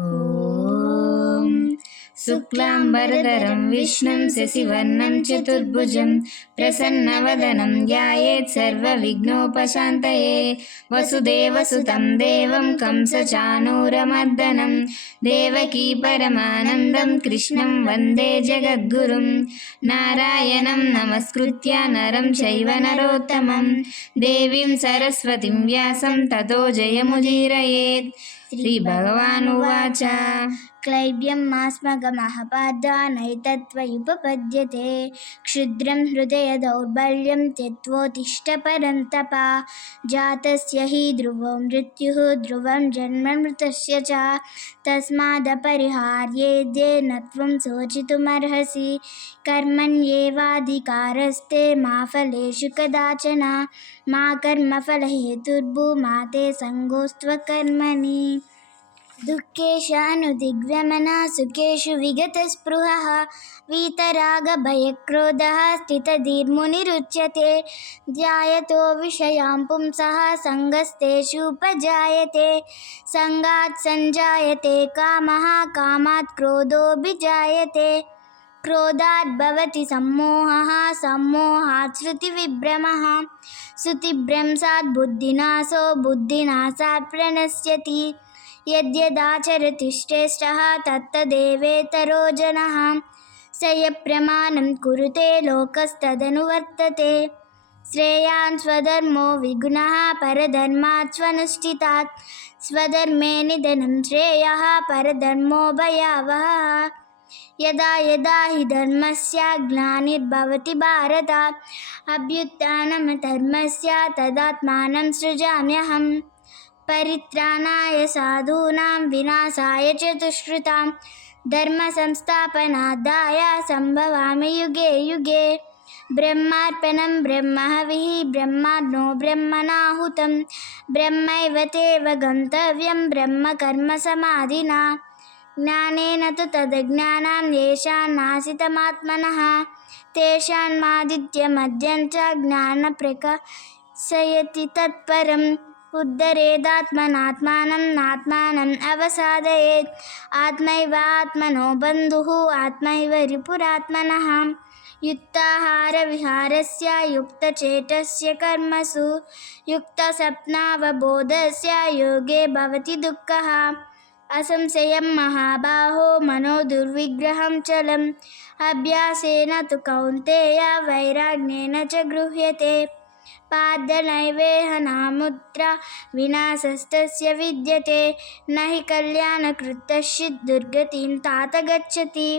ॐ शुक्लाम्बरधरं विष्णुं शशिवर्णं चतुर्भुजं प्रसन्नवदनं ध्यायेत् सर्वविघ्नोपशान्तये वसुदेवसुतं देवं कंसचाणूरमर्दनं देवकी परमानन्दं कृष्णं वन्दे जगद्गुरुं नारायणं नमस्कृत्य नरं चैव नरोत्तमं देवीं सरस्वतीं व्यासं ततो जयमुदीरयेत्। श्रीभगवानुवाच क्लैब्यं मास्मगमहपादानैतत्त्वयुपपद्यते क्षुद्रं हृदय दौर्बल्यं त्यक्त्वोत्तिष्ठ परन्तप जातस्य हि ध्रुवो मृत्युः ध्रुवं जन्ममृतस्य च तस्मादपरिहार्येद्ये न त्वं शोचितुमर्हसि कर्मण्येवाधिकारस्ते मा फलेषु कदाचन मा कर्मफलहेतुर्भूमा ते सङ्गोऽस्त्वकर्मणि दुःखेषानुदिग्भ्रमणा सुखेषु विगतस्पृहः वीतरागभयक्रोधः स्थितधीर्मुनिरुच्यते ध्यायतो विषयान् पुंसः सङ्गस्तेषुपजायते सङ्गात् सञ्जायते कामः कामात् क्रोधोऽभिजायते क्रोधात् भवति सम्मोहः सम्मोहात् श्रुतिविभ्रमः श्रुतिभ्रंशात् बुद्धिनाशो बुद्धिनाशात् प्रणश्यति यद्यदाचरति श्रेष्ठः तत्तदेवेतरो जनः स यप्रमाणं कुरुते लोकस्तदनुवर्तते श्रेयान् स्वधर्मो विगुणः परधर्मात् स्वनुष्ठितात् स्वधर्मे निधनं श्रेयः परधर्मो भयावहः यदा यदा हि धर्मस्य ग्लानिर्भवति भारत अभ्युत्थानमधर्मस्य तदात्मानं सृजाम्यहम् परित्राणाय साधूनां विनाशाय च दुष्कृतां धर्मसंस्थापनार्थाय सम्भवामि युगे युगे ब्रह्मार्पणं ब्रह्महविः ब्रह्माग्नो ब्रह्मणाहुतं ब्रह्मैव तेव गन्तव्यं ब्रह्मकर्मसमाधिना ज्ञानेन तु तदज्ञानां येषां नाशितमात्मनः तेषान्मादित्यमद्यं च ज्ञानप्रकाशयति तत्परम् उद्धरेदात्मनात्मानं नात्मानम् अवसादयेत् आत्मैव आत्मनो बन्धुः आत्मैव रिपुरात्मनः युक्ताहारविहारस्य युक्तचेतस्य कर्मसु युक्तस्वप्नावबोधस्य योगे भवति दुःखः असंशयं महाबाहो मनो दुर्विग्रहं चलम् अभ्यासेन तु कौन्तेय वैराग्येन च गृह्यते पादनैवेहनामुद्रा विनाशस्तस्य विद्यते न हि कल्याणकृतश्चित् दुर्गतिं तात गच्छति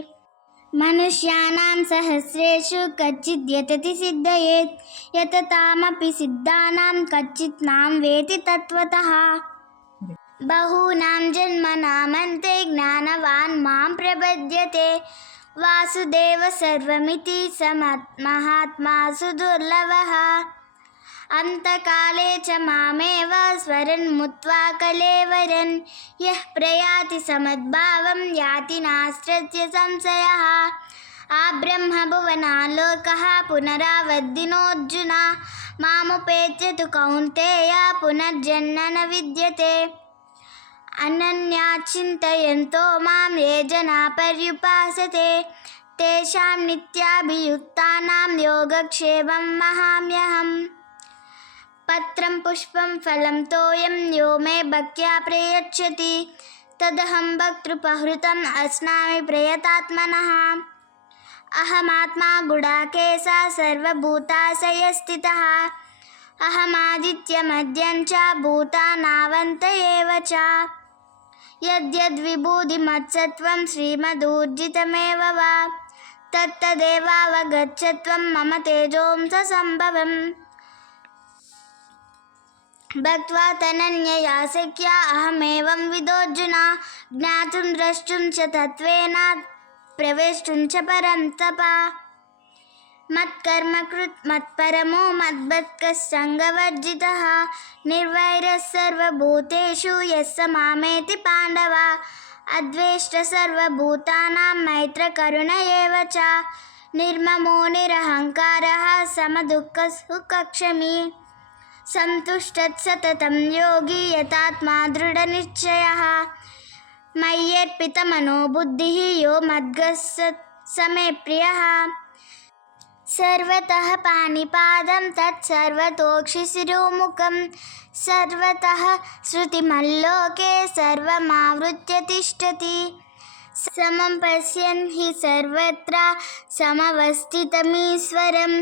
मनुष्याणां सहस्रेषु कच्चिद् यतति सिद्धयेत् यततामपि सिद्धानां कच्चित् नाम वेति तत्त्वतः बहूनां जन्मनामन्ते ज्ञानवान् मां प्रपद्यते वासुदेव सर्वमिति स महात्मासु दुर्लभः अन्तकाले च मामेव स्मरन् मुक्त्वा कलेवरन् यः प्रयाति समद्भावं याति नास्त्यस्य संशयः आब्रह्मभुवनालोकः पुनरावर्तिनोऽर्जुन मामुपेत्य तु कौन्तेय पुनर्जन्म न विद्यते अनन्याचिन्तयन्तो मां ये जना पर्युपासते तेषां नित्याभियुक्तानां योगक्षेमं वहाम्यहम् पत्रं पुष्पं फलं तोयं यो मे भक्त्या प्रयच्छति तदहं भक्तृपहृतम् अस्नामि प्रयतात्मनः अहमात्मा गुडाकेशः सर्वभूताशयस्थितः अहमादित्यमद्यं च भूतानावन्त एव च यद्यद्विबुधिमत्सत्त्वं श्रीमदूर्जितमेव वा तत्तदेवावगच्छत्वं मम तेजोंससम्भवम् भक्त्वा तनन्यया शक्या अहमेवं विदोऽर्जुन ज्ञातुं द्रष्टुं च तत्त्वेन प्रवेष्टुं च परन्तप मत्कर्मकृत् मत्परमो मद्भक्तः सङ्गवर्जितः निर्वैरः सर्वभूतेषु यः स मामेति पाण्डव अद्वेष्ट सर्वभूतानां मैत्रकरुण एव च निर्ममो निरहङ्कारः समदुःखसुखक्षमी सन्तुष्टः सततं योगी यतात्मा दृढनिश्चयः मय्यर्पितमनो बुद्धिः यो मद्गः स मे प्रियः सर्वतः पाणिपादं तत्सर्वतोक्षिशिरोमुखं सर्वतः श्रुतिमल्लोके सर्वमावृत्य तिष्ठति समं पश्यन् हि सर्वत्र समवस्थितमीश्वरं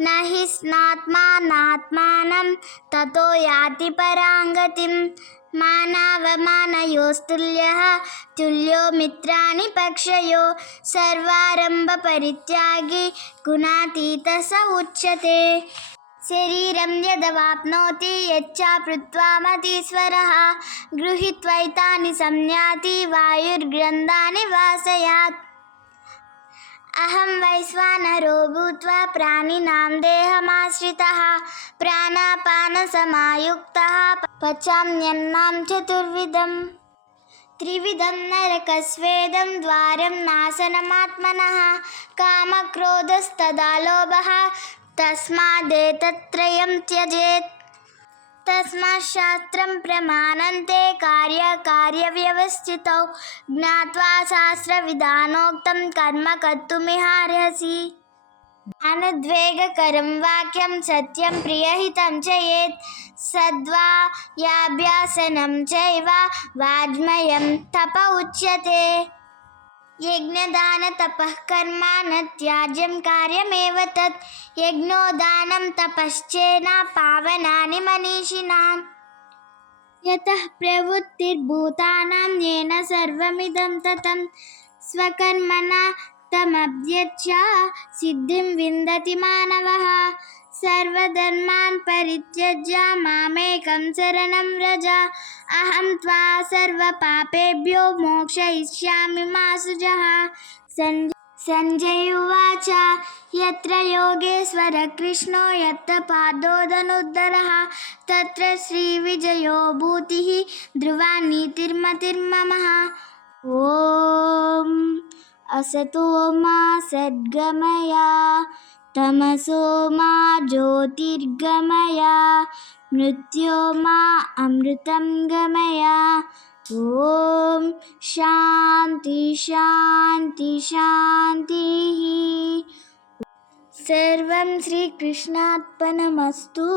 न हि स्नात्मानात्मानं ततो याति पराङ्गतिं मानावमानयोस्तुल्यः तुल्यो मित्राणि पक्षयो सर्वारम्भपरित्यागी गुणातीतः स उच्यते शरीरं यदवाप्नोति यच्चाप्लुत्वा मतीश्वरः गृहीत्वैतानि संयाति वायुर्गन्धानि वासयात् अहं वैश्वानरो भूत्वा प्राणिनां देहमाश्रितः प्राणापानसमायुक्तः पचाम्यन्नं चतुर्विधं त्रिविधं नरकस्वेदं द्वारं नाशनमात्मनः कामक्रोधस्तदा लोभः तस्मादेतत्त्रयं त्यजेत् तस्मात् शास्त्रं प्रमाणन्ते कार्यकार्यव्यवस्थितौ ज्ञात्वा शास्त्रविधानोक्तं कर्म कर्तुमिहार्हसि अनुद्वेगकरं वाक्यं सत्यं प्रियहितं च यत् सद्वायाभ्यासनं चैव वाङ्मयं तप उच्यते यज्ञदानतपः कर्म न त्याज्यं कार्यमेव तत् यज्ञोदानं तपश्चेन पावनानि मनीषिणां यतः प्रवृत्तिर्भूतानां येन सर्वमिदं ततं स्वकर्मणा तमभ्यच्य सिद्धिं विन्दति मानवः सर्वधर्मान् परित्यज्य मामेकं शरणं व्रज अहं त्वा सर्वपापेभ्यो मोक्षयिष्यामि मा शुचः सञ्जय उवाच यत्र योगेश्वरः कृष्णो यत्र पादो धनुर्धरः तत्र श्रीविजयो भूतिः ध्रुवा नीतिर्मतिर्ममः ॐ असतो मा सद्गमय तमसो मा ज्योतिर्गमय मृत्यो मा अमृतं गमय ॐ शान्ति शान्ति शान्तिः सर्वं श्रीकृष्णार्पणमस्तु।